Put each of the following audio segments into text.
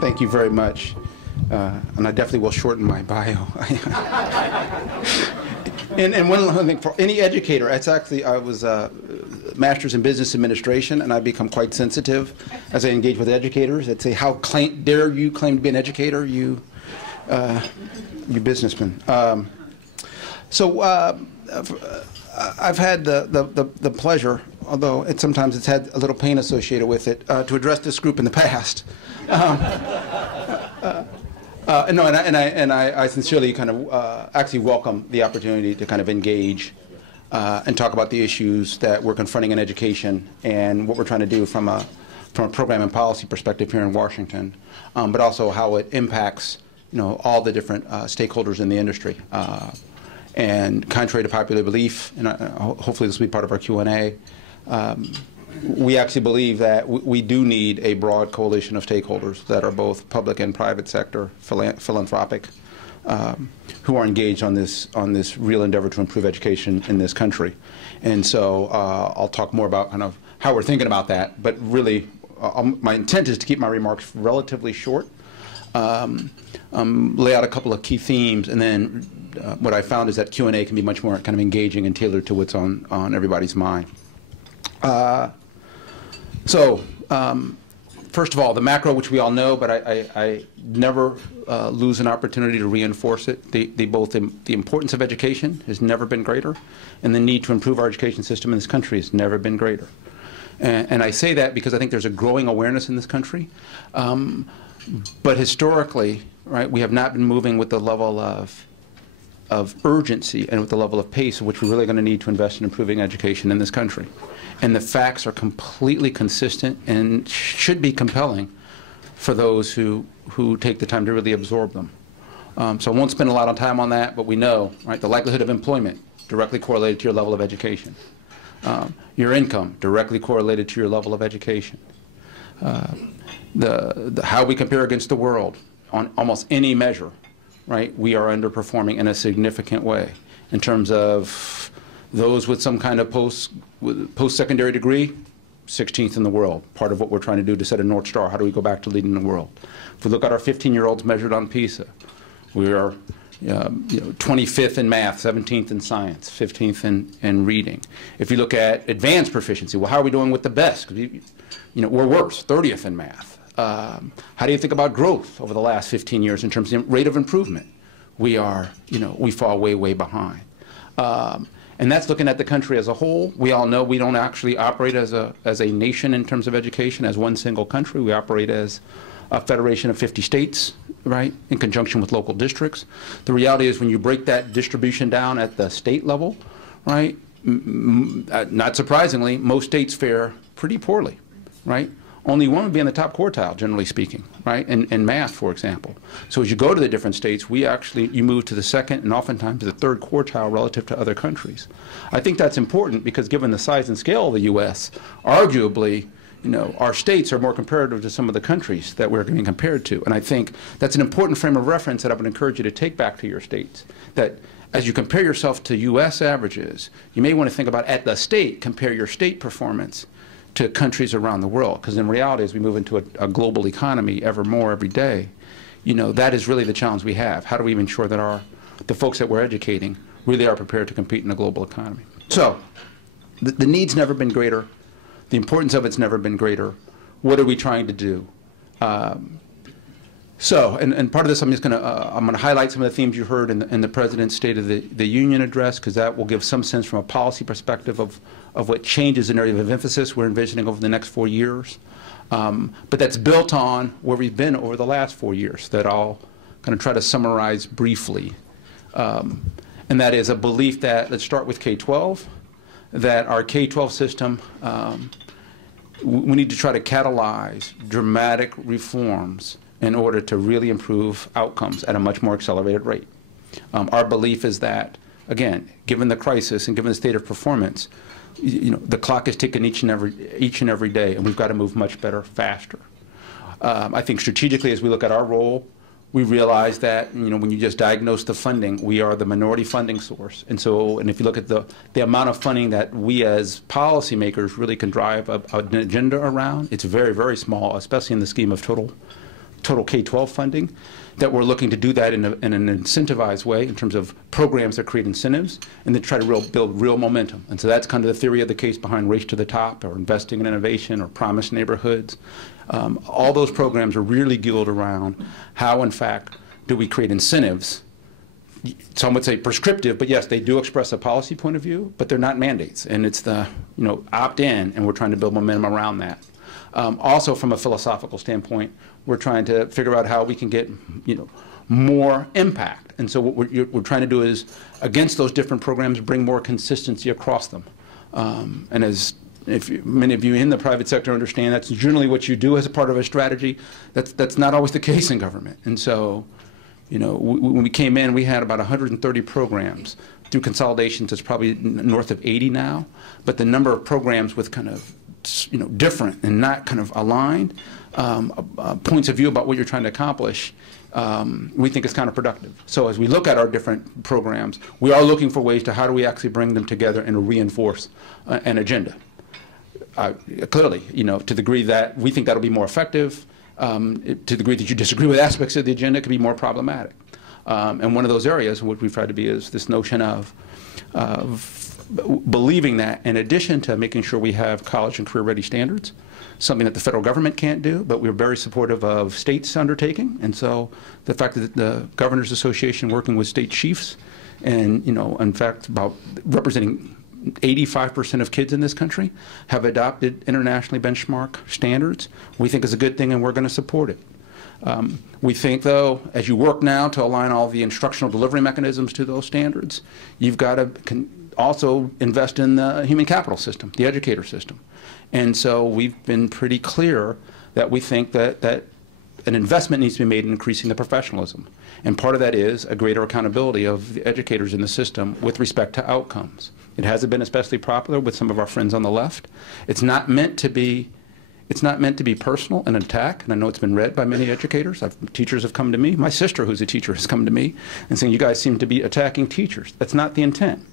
Thank you very much. And I definitely will shorten my bio. and one other thing, for any educator, it's actually, I was a master's in business administration, and I become quite sensitive as I engage with educators. They'd say, how dare you claim to be an educator, you businessman. I've had the pleasure, although sometimes it's had a little pain associated with it, to address this group in the past. I sincerely kind of actually welcome the opportunity to kind of engage and talk about the issues that we're confronting in education and what we're trying to do from a program and policy perspective here in Washington, but also how it impacts all the different stakeholders in the industry. And contrary to popular belief, and hopefully this will be part of our Q&A, we actually believe that we do need a broad coalition of stakeholders that are both public and private sector, philanthropic, who are engaged on this real endeavor to improve education in this country. And so I'll talk more about kind of how we're thinking about that, but really my intent is to keep my remarks relatively short, lay out a couple of key themes, and then what I found is that Q&A can be much more kind of engaging and tailored to what's on everybody's mind. First of all, the macro, which we all know, but I never lose an opportunity to reinforce it. The importance of education has never been greater, and the need to improve our education system in this country has never been greater. And I say that because I think there's a growing awareness in this country. But historically, right, we have not been moving with the level of urgency and with the level of pace at which we're really going to need to invest in improving education in this country. And the facts are completely consistent and should be compelling for those who take the time to really absorb them. So I won't spend a lot of time on that, but we know, right, the likelihood of employment directly correlated to your level of education. Your income directly correlated to your level of education. How we compare against the world on almost any measure, right, we are underperforming in a significant way in terms of those with some kind of post-secondary degree, 16th in the world. Part of what we're trying to do to set a North Star. How do we go back to leading the world? If we look at our 15-year-olds measured on PISA, we are 25th in math, 17th in science, 15th in reading. If you look at advanced proficiency, well, how are we doing with the best? We're worse, 30th in math. How do you think about growth over the last 15 years in terms of rate of improvement? We fall way, way behind. And that's looking at the country as a whole. We all know we don't actually operate as a nation in terms of education, as one single country. We operate as a federation of 50 states, right, in conjunction with local districts. The reality is when you break that distribution down at the state level, right, not surprisingly, most states fare pretty poorly, right? Only one would be in the top quartile, generally speaking, right, in math, for example. So as you go to the different states, you move to the second and oftentimes the third quartile relative to other countries. I think that's important because given the size and scale of the U.S., arguably, our states are more comparative to some of the countries that we're being compared to. And I think that's an important frame of reference that I would encourage you to take back to your states, that as you compare yourself to U.S. averages, you may want to think about at the state, compare your state performance to countries around the world, because in reality, as we move into a global economy ever more every day, that is really the challenge we have. How do we ensure that the folks that we're educating really are prepared to compete in a global economy? So the need's never been greater. The importance of it's never been greater. What are we trying to do? And part of this, I'm going to highlight some of the themes you heard in the President's State of the Union address, because that will give some sense from a policy perspective of what changes in area of emphasis we're envisioning over the next 4 years. But that's built on where we've been over the last 4 years that I'll kind of try to summarize briefly. And that is a belief that, let's start with K-12, that our K-12 system, we need to try to catalyze dramatic reforms in order to really improve outcomes at a much more accelerated rate. Our belief is that, again, given the crisis and given the state of performance, the clock is ticking each and every day, and we've got to move much better, faster. I think strategically, as we look at our role, we realize that when you just diagnose the funding, we are the minority funding source, and if you look at the amount of funding that we as policymakers really can drive an agenda around, it's very, very small, especially in the scheme of total total K-12 funding, that we're looking to do that in an incentivized way in terms of programs that create incentives and then try to build real momentum. And so that's kind of the theory of the case behind Race to the Top or investing in innovation or Promise Neighborhoods. All those programs are really geared around how, in fact, do we create incentives. Some would say prescriptive, but yes, they do express a policy point of view, but they're not mandates. And it's the, opt-in, and we're trying to build momentum around that. Also, from a philosophical standpoint, we're trying to figure out how we can get, more impact. And so what we're trying to do is, against those different programs, bring more consistency across them. And as many of you in the private sector understand, that's generally what you do as a part of a strategy. That's not always the case in government. And so, when we came in, we had about 130 programs. Through consolidations, it's probably north of 80 now. But the number of programs with kind of different and not kind of aligned points of view about what you're trying to accomplish, we think is counterproductive. So as we look at our different programs, we are looking for ways to how do we actually bring them together and reinforce an agenda. Clearly, to the degree that we think that'll be more effective, to the degree that you disagree with aspects of the agenda, it could be more problematic. And one of those areas, what we've tried to be, is this notion of believing that, in addition to making sure we have college and career-ready standards, something that the federal government can't do, but we're very supportive of states undertaking. And so the fact that the Governors Association working with state chiefs and, in fact, about representing 85% of kids in this country have adopted internationally benchmark standards, we think is a good thing, and we're going to support it. We think, though, as you work now to align all the instructional delivery mechanisms to those standards, you've got to also invest in the human capital system, the educator system. And so we've been pretty clear that we think that an investment needs to be made in increasing the professionalism. And part of that is a greater accountability of the educators in the system with respect to outcomes. It hasn't been especially popular with some of our friends on the left. It's not meant to be personal and an attack, and I know it's been read by many educators. Teachers have come to me. My sister, who's a teacher, has come to me and saying, you guys seem to be attacking teachers. That's not the intent.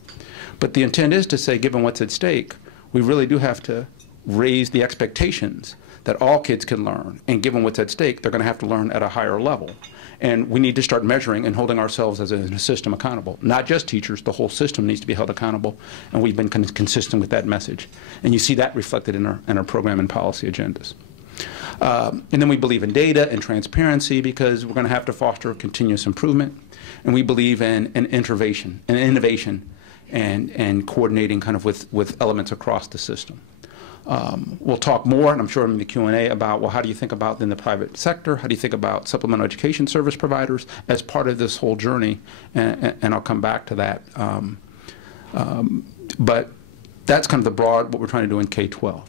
But the intent is to say, given what's at stake, we really do have to raise the expectations that all kids can learn. And given what's at stake, they're going to have to learn at a higher level. And we need to start measuring and holding ourselves as a system accountable. Not just teachers, the whole system needs to be held accountable. And we've been consistent with that message. And you see that reflected in our program and policy agendas. And then we believe in data and transparency because we're going to have to foster continuous improvement. And we believe in innovation and coordinating kind of with elements across the system. We'll talk more, and I'm sure in the Q&A, about, well, how do you think about in the private sector? How do you think about supplemental education service providers as part of this whole journey? And I'll come back to that. But that's kind of the broad, what we're trying to do in K-12.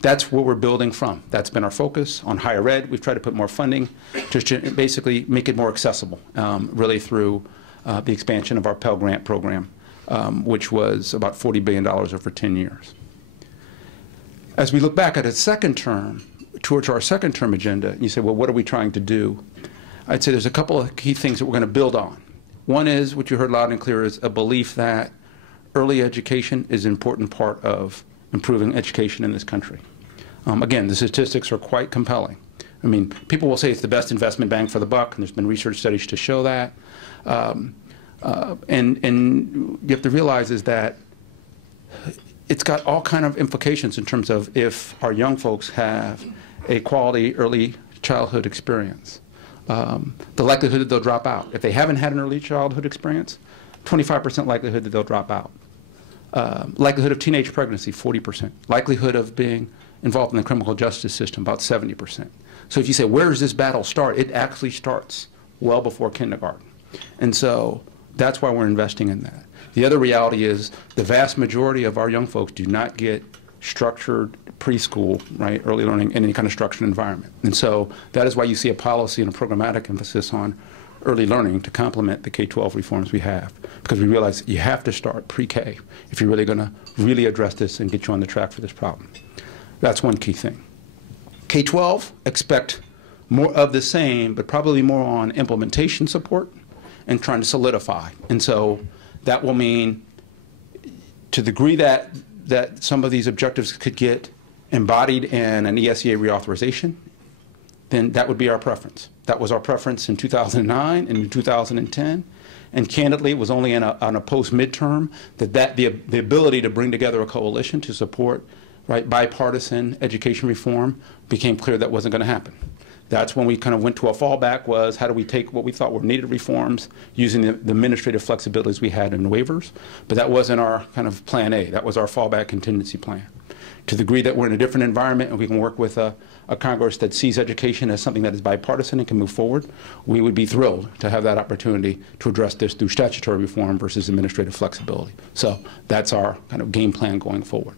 That's where we're building from. That's been our focus. On higher ed, we've tried to put more funding to basically make it more accessible, really through the expansion of our Pell Grant program, which was about $40 billion over 10 years. As we look back at a second term, towards our second term agenda, you say, well, what are we trying to do? I'd say there's a couple of key things that we're going to build on. One is, what you heard loud and clear, is a belief that early education is an important part of improving education in this country. Again, the statistics are quite compelling. I mean, people will say it's the best investment bang for the buck, and there's been research studies to show that. And you have to realize is that it's got all kind of implications in terms of if our young folks have a quality early childhood experience, the likelihood that they'll drop out. If they haven't had an early childhood experience, 25% likelihood that they'll drop out. Likelihood of teenage pregnancy, 40%. Likelihood of being involved in the criminal justice system, about 70%. So if you say, where does this battle start? It actually starts well before kindergarten. And so that's why we're investing in that. The other reality is the vast majority of our young folks do not get structured preschool, right, early learning in any kind of structured environment. And so that is why you see a policy and a programmatic emphasis on early learning to complement the K-12 reforms we have. Because we realize you have to start pre-K if you're really going to really address this and get you on the track for this problem. That's one key thing. K-12, expect more of the same, but probably more on implementation support and trying to solidify. And so that will mean, to the degree that some of these objectives could get embodied in an ESEA reauthorization, then that would be our preference. That was our preference in 2009 and in 2010. And candidly, it was only on a post-midterm that the ability to bring together a coalition to support bipartisan education reform became clear that wasn't going to happen. That's when we kind of went to a fallback, was how do we take what we thought were needed reforms using the administrative flexibilities we had in waivers. But that wasn't our kind of plan A. That was our fallback contingency plan. To the degree that we're in a different environment and we can work with a Congress that sees education as something that is bipartisan and can move forward, we would be thrilled to have that opportunity to address this through statutory reform versus administrative flexibility. So that's our kind of game plan going forward.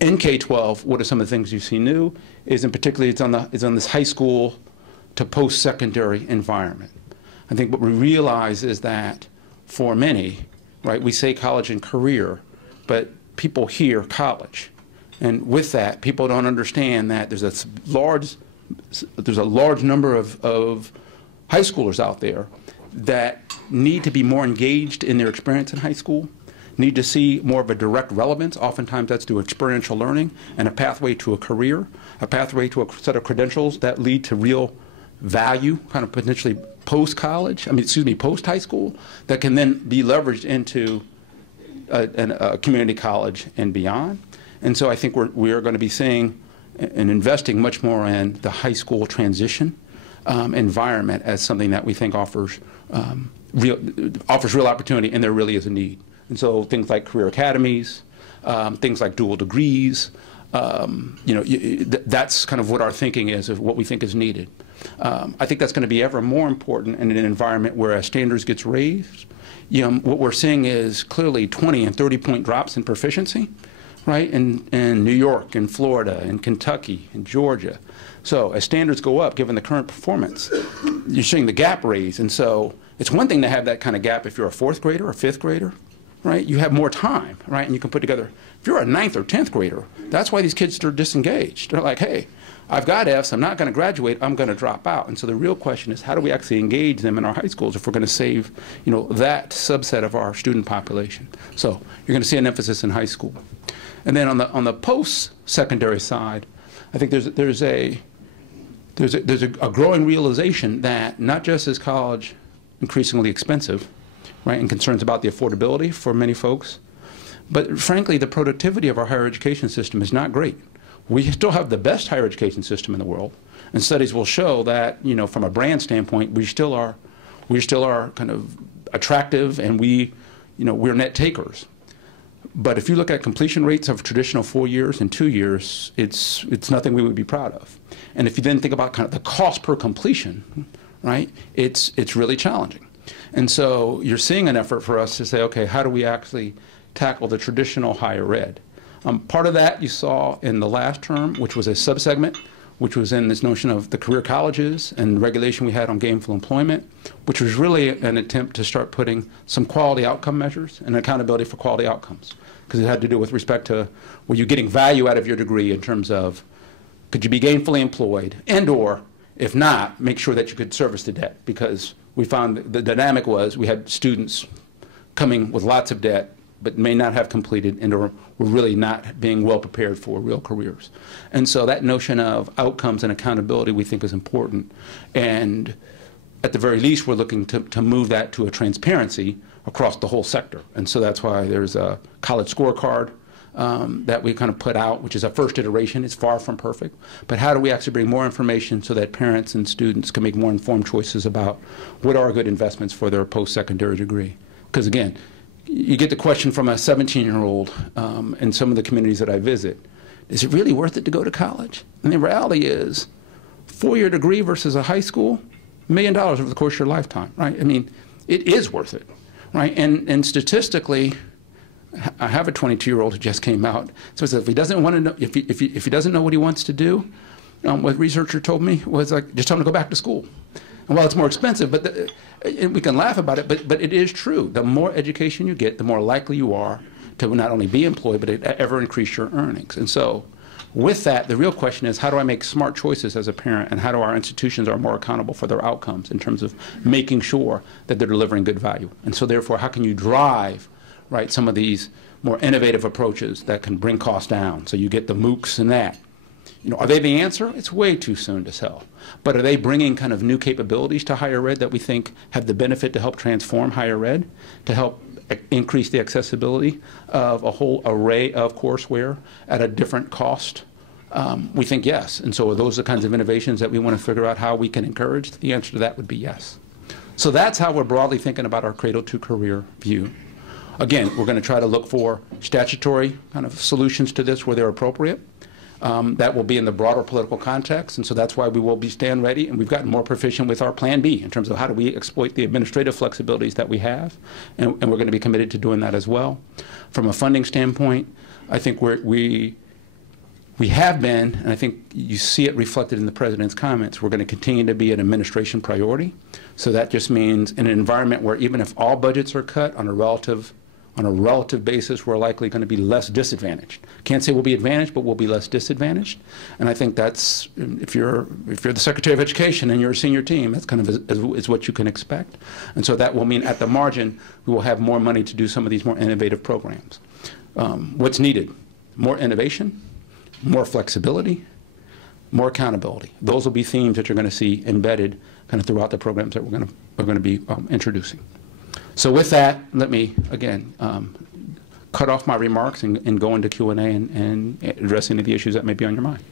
In K-12, what are some of the things you see new? Is in particular, it's on this high school to post-secondary environment. I think what we realize is that for many, we say college and career, but people hear college. And with that, people don't understand that there's a large number of high schoolers out there that need to be more engaged in their experience in high school, need to see more of a direct relevance. Oftentimes that's through experiential learning and a pathway to a career, a pathway to a set of credentials that lead to real value, kind of potentially post-college, post-high school, that can then be leveraged into a community college and beyond. And so I think we are going to be seeing and investing much more in the high school transition environment as something that we think offers real opportunity, and there really is a need. And so things like career academies, things like dual degrees, that's kind of what our thinking is of what we think is needed. I think that's going to be ever more important in an environment where as standards gets raised, what we're seeing is clearly 20 and 30-point drops in proficiency, in New York and Florida and Kentucky and Georgia. So as standards go up, given the current performance, you're seeing the gap raise. And so it's one thing to have that kind of gap if you're a fourth grader or fifth grader, you have more time, and you can put together. If you're a ninth or 10th grader, that's why these kids are disengaged. They're like, hey, I've got Fs, I'm not going to graduate, I'm going to drop out. And so the real question is, how do we actually engage them in our high schools if we're going to save, that subset of our student population? So you're going to see an emphasis in high school. And then on the post-secondary side, I think there's a growing realization that not just is college increasingly expensive, and concerns about the affordability for many folks, but frankly, the productivity of our higher education system is not great. We still have the best higher education system in the world, and studies will show that, from a brand standpoint, we still are kind of attractive, and we're net takers. But if you look at completion rates of traditional 4 years and 2 years, it's nothing we would be proud of. And if you then think about kind of the cost per completion, it's really challenging. And so you're seeing an effort for us to say, okay, how do we actually tackle the traditional higher ed? Part of that you saw in the last term, which was a subsegment, which was in this notion of the career colleges and the regulation we had on gainful employment, which was really an attempt to start putting some quality outcome measures and accountability for quality outcomes. Because it had to do with respect to, were you getting value out of your degree in terms of, could you be gainfully employed, and or, if not, make sure that you could service the debt. Because we found the dynamic was we had students coming with lots of debt but may not have completed and or were really not being well prepared for real careers. And so that notion of outcomes and accountability we think is important. And at the very least, we're looking to move that to a transparency across the whole sector. And so that's why there's a college scorecard that we kind of put out, which is a first iteration. It's far from perfect. But how do we actually bring more information so that parents and students can make more informed choices about what are good investments for their post-secondary degree? Because again, you get the question from a 17-year-old in some of the communities that I visit, is it really worth it to go to college? And the reality is, 4-year degree versus a high school, $1 million over the course of your lifetime, it is worth it, And statistically, I have a 22-year-old who just came out. So if he doesn't want to know, if he doesn't know what he wants to do, what a researcher told me was just tell him to go back to school. And while it's more expensive, and we can laugh about it, but it is true. The more education you get, the more likely you are to not only be employed, but ever increase your earnings. And so with that, the real question is, how do I make smart choices as a parent, and how do our institutions are more accountable for their outcomes in terms of making sure that they're delivering good value? And so therefore, how can you drive some of these more innovative approaches that can bring costs down? So you get the MOOCs and that. Are they the answer? It's way too soon to tell. But are they bringing kind of new capabilities to higher ed that we think have the benefit to help transform higher ed, to help increase the accessibility of a whole array of courseware at a different cost? We think yes. And so are those the kinds of innovations that we want to figure out how we can encourage? The answer to that would be yes. So that's how we're broadly thinking about our cradle-to-career view. Again, we're going to try to look for statutory kind of solutions to this where they're appropriate. That will be in the broader political context, and so that's why we will stand ready, and we've gotten more proficient with our Plan B in terms of how do we exploit the administrative flexibilities that we have, and we're going to be committed to doing that as well. From a funding standpoint, I think we have been, and I think you see it reflected in the President's comments, we're going to continue to be an administration priority. So that just means in an environment where even if all budgets are cut on a relative basis, we're likely going to be less disadvantaged. Can't say we'll be advantaged, but we'll be less disadvantaged. And I think that's, if you're the Secretary of Education and you're a senior team, that's kind of is what you can expect. And so that will mean at the margin, we will have more money to do some of these more innovative programs. What's needed? More innovation, more flexibility, more accountability. Those will be themes that you're going to see embedded kind of throughout the programs that we're going to be introducing. So with that, let me, again, cut off my remarks and go into Q&A and address any of the issues that may be on your mind.